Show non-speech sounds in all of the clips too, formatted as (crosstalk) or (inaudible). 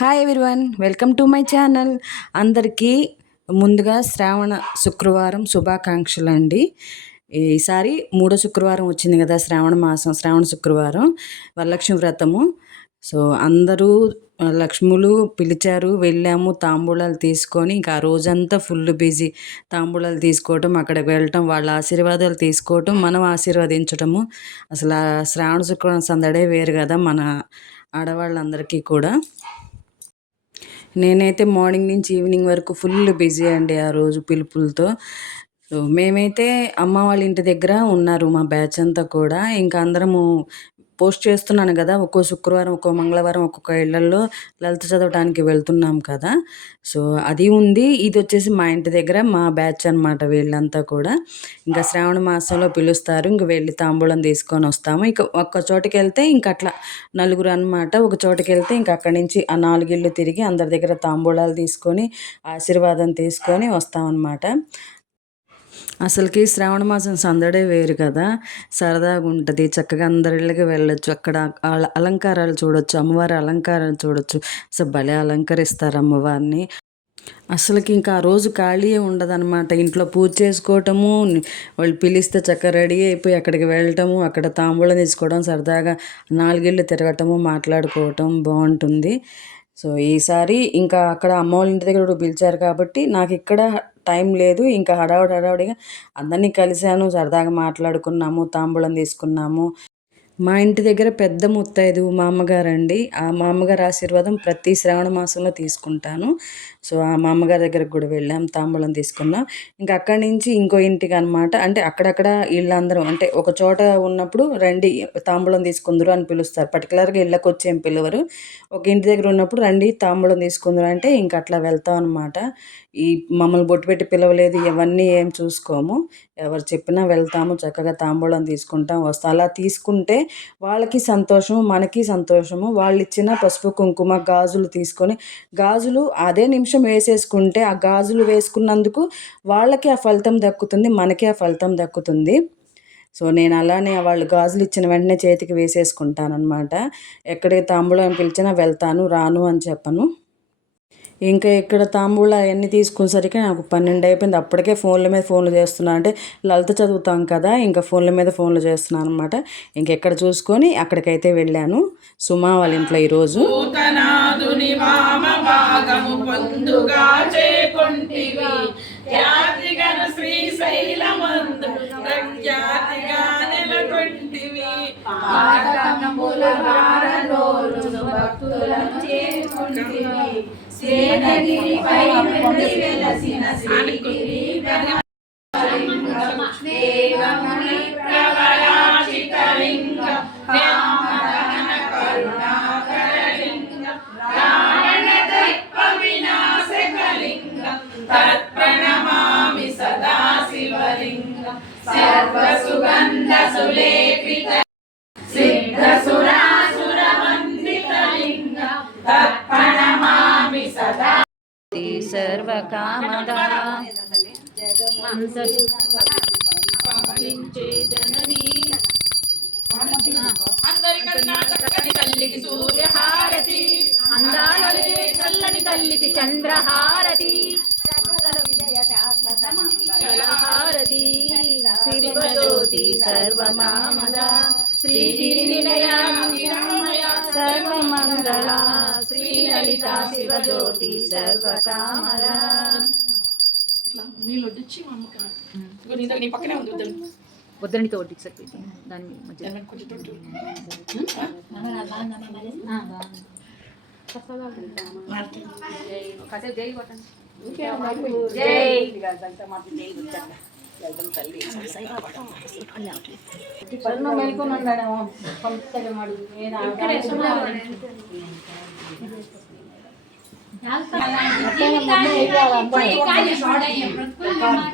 Hi everyone welcome to my channel అందరికీ ముందుగా శ్రావణ శుక్రవారం శుభాకాంక్షలు అండి. ఈసారి మూడో శుక్రవారం వచ్చింది కదా శ్రావణ మాసం శ్రావణ శుక్రవారం వరలక్ష్మి వ్రతము. సో అందరూ లక్ష్ములు పిలిచారు వెళ్ళాము తాంబూలాలు తీసుకొని ఇంకా ఆ రోజంతా ఫుల్ బిజీ తాంబూలాలు తీసుకోవటం అక్కడికి వెళ్ళటం వాళ్ళ ఆశీర్వాదాలు తీసుకోవటం మనం ఆశీర్వదించటము. అసలు ఆ శ్రావణ శుక్రవారం సందడే వేరు కదా మన ఆడవాళ్ళందరికీ కూడా. నేనైతే మార్నింగ్ నుంచి ఈవినింగ్ వరకు ఫుల్ బిజీ అండి ఆ రోజు పిలుపులతో. సో మేమైతే అమ్మ వాళ్ళ ఇంటి దగ్గర ఉన్నారు మా బ్యాచ్ అంతా కూడా. ఇంకా అందరము పోస్ట్ చేస్తున్నాను కదా ఒక్కో శుక్రవారం ఒక్కో మంగళవారం ఒక్కొక్క ఇళ్ళలో లలిత చదవడానికి వెళ్తున్నాం కదా. సో అది ఉంది. ఇది వచ్చేసి మా ఇంటి దగ్గర మా బ్యాచ్ అనమాట వీళ్ళంతా కూడా. ఇంకా శ్రావణ మాసంలో పిలుస్తారు. ఇంక వెళ్ళి తాంబూలం తీసుకొని వస్తాము. ఇక ఒక్క చోటుకి వెళ్తే ఇంక అట్లా నలుగురు అనమాట ఒక చోటుకి వెళ్తే ఇంక అక్కడి నుంచి ఆ నాలుగిళ్ళు తిరిగి అందరి దగ్గర తాంబూలాలు తీసుకొని ఆశీర్వాదం తీసుకొని వస్తామన్నమాట. అసలుకి శ్రావణ మాసం సందడే వేరు కదా. సరదాగా ఉంటుంది. చక్కగా అందరిళ్ళకి వెళ్ళొచ్చు. అక్కడ అలంకారాలు చూడొచ్చు. అమ్మవారి అలంకారాలు చూడొచ్చు. అసలు భలే అలంకరిస్తారు అమ్మవారిని. అసలుకి ఇంకా ఆ రోజు ఖాళీ ఉండదన్నమాట. ఇంట్లో పూజ చేసుకోవటము వాళ్ళు పిలిస్తే చక్కగా రెడీ అయిపోయి అక్కడికి వెళ్ళటము అక్కడ తాంబూలం తీసుకోవడం సరదాగా నాలుగేళ్ళు తిరగటము మాట్లాడుకోవటం బాగుంటుంది. సో ఈసారి ఇంకా అక్కడ అమ్మ వాళ్ళ ఇంటి దగ్గర కూడా పిలిచారు కాబట్టి నాకు ఇక్కడ టైం లేదు. ఇంకా హడావుడి హడావుడిగా అందరినీ కలిశాను. సరదాగా మాట్లాడుకున్నాము. తాంబూలం తీసుకున్నాము. మా ఇంటి దగ్గర పెద్ద ముత్తైదు మా అమ్మగారండి ఆ మా అమ్మగారి ఆశీర్వాదం ప్రతి శ్రావణ మాసంలో తీసుకుంటాను. సో ఆ మా అమ్మగారి దగ్గరకు కూడా వెళ్ళాం. తాంబూలం తీసుకున్నాం. ఇంకా అక్కడి నుంచి ఇంకో ఇంటికి అనమాట అంటే అక్కడక్కడ వీళ్ళందరూ అంటే ఒక చోట ఉన్నప్పుడు రండి తాంబూలం తీసుకుందరు అని పిలుస్తారు. పర్టికులర్గా ఇళ్ళకి వచ్చి ఏం పిలవరు. ఒక ఇంటి దగ్గర ఉన్నప్పుడు రండి తాంబూలం తీసుకుందరు అంటే ఇంక అట్లా వెళ్తాం అనమాట ఈ మమ్మల్ని బొట్టు పెట్టి పిలవలేదు ఇవన్నీ ఏం చూసుకోము. ఎవరు చెప్పినా వెళ్తాము చక్కగా తాంబూలం తీసుకుంటాం వస్తాం. అలా తీసుకుంటే వాళ్ళకి సంతోషము మనకి సంతోషము. వాళ్ళు ఇచ్చిన పసుపు కుంకుమ గాజులు తీసుకొని గాజులు అదే నిమిషం వేసేసుకుంటే ఆ గాజులు వేసుకున్నందుకు వాళ్ళకి ఆ ఫలితం దక్కుతుంది మనకి ఆ ఫలితం దక్కుతుంది. సో నేను అలానే వాళ్ళు గాజులు ఇచ్చిన వెంటనే చేతికి వేసేసుకుంటాను అనమాట ఎక్కడికి తాంబూలం పిలిచినా వెళ్తాను రాను అని చెప్పను. ఇంకా ఇక్కడ తాంబూల అవన్నీ తీసుకునేసరికి నాకు పన్నెండు అయిపోయింది. అప్పటికే ఫోన్ల మీద ఫోన్లు చేస్తున్నాను అంటే లలిత చదువుతాం కదా ఇంకా ఫోన్ల మీద ఫోన్లు చేస్తున్నాను అనమాట ఇంకెక్కడ చూసుకొని అక్కడికైతే వెళ్ళాను. సుమా వాళ్ళ ఇంట్లో ఈరోజు. శ్రీశైలమందు ప్రఖ్యాతిగా నెలకొంటివి. పాదకముల భక్తులను చేరుకుంటివి శ్రీనగిరిపై నుండి వెలసిన శ్రీగిరి దేవముని ప్రవరాశితలింగ రామదహన కరుణాకరలింగ రావణ దర్ప వినాశకలింగ తత్ప్రణమామి సర్వసుగంధ సులేపిత సర్వకామదా. అందరికన్నా చక్కని తల్లికి సూర్యహారతి. అందాలొలికే చల్లని తల్లికి చంద్రహారతి. కళహారతి శివజ్యోతి సర్వమామద శ్రీగిరి నిలయ శ్రీలలిత శివజ్యోతి సర్వకామద నీళ్ళు వడ్డించి మా అమ్మకి నీ దగ్గర నీ పక్కనే ఉంది సరిపోయింది దాని మధ్య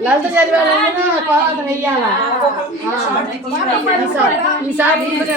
లలిత చదివాలన్నా కోత వెయ్యాలా ఈసారి ఇందుకే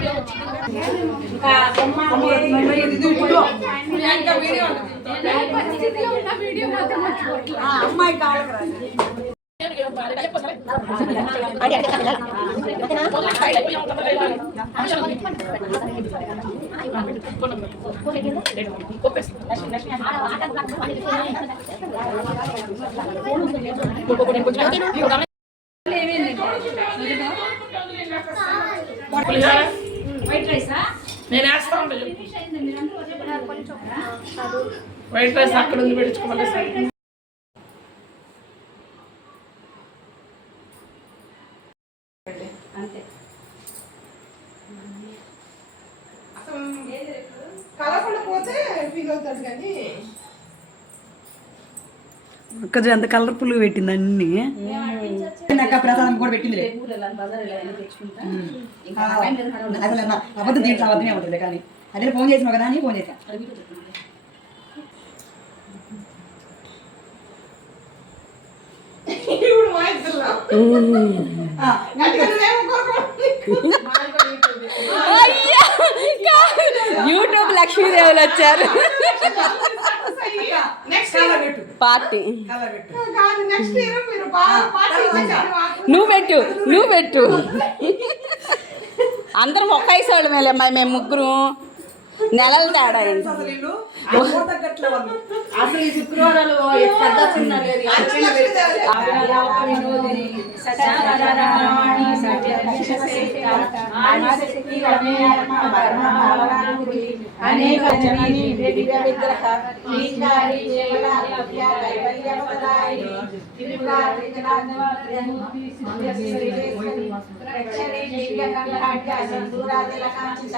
ఇదిగో అడ్డం పడాలి వీడియోకి లేదు అసలు అమ్మాయి కాళ్ళకి వైట్ రైస్ అక్కడ ఉంది పెట్టించుకోమని సరే. అక్క ఎంత కలర్ఫుల్ పెట్టింది అన్ని. ప్రసాదం కూడా పెట్టిందిలే. అసలు అబద్ధం దీంట్లో అబద్ధమే అవుతుంది కానీ. అదే ఫోన్ చేసినావు కదా అని ఫోన్ చేశా. యూట్యూబ్ లక్ష్మీదేవులు వచ్చారు. Next party. నువ్వు పెట్టు నువ్వు పెట్టు. అందరం ఒక్క వయసు మేలేమ్మా మేము ముగ్గురు. నెలల తేడా అసలు వీళ్ళు ఆ మూత గట్ల వాళ్ళు. అసలు ఈ శుక్రవారాలు పెద్ద చిన్న లేదు అనేక జనని దివ్య విగ్రహ శ్రీకారి జయ అభ్య కైవల్య పదాయిని త్రిపురారి రక్షణి దివ్య కళ్యాణ్య సింధూరాదిల కాంచిత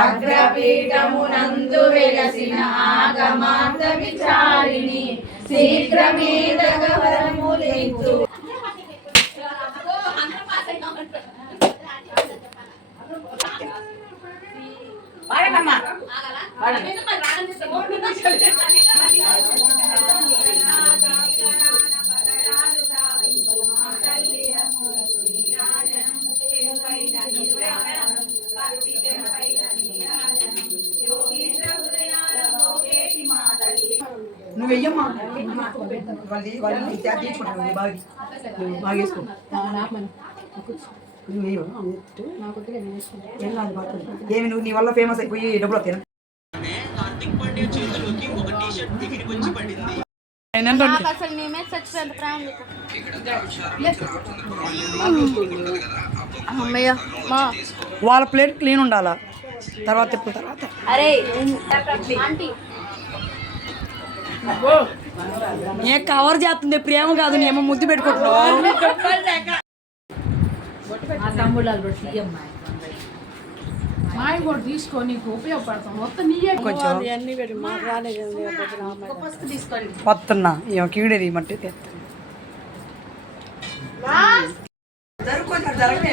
అగ్రపీఠమునందు వెలసిన ఆగమాంత విచారిణి శీఘ్రమేదగ వరములించు (laughs) ఏమి నువ్వు నీ వల్ల ఫేమస్ అయిపోయి డబ్బులు వస్తాయి అసలు నీ చచ్చిపోయేంత అమ్మయ్య మా వాళ్ళ ప్లేట్ క్లీన్ ఉండాలా? తర్వాత ఎప్పుడు తర్వాత అరే ఏ కవర్ చేస్తుంది? ప్రేమ కాదు నేమో ముద్దు పెట్టుకుంటున్నావు? మాయ కూడా తీసుకో నీకు ఉపయోగపడతాం. మొత్తం నీయే. కొంచెం. వస్తున్నా ఏమో కీడేది మట్టి తెస్తాను. జరగలే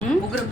ముగ్గురు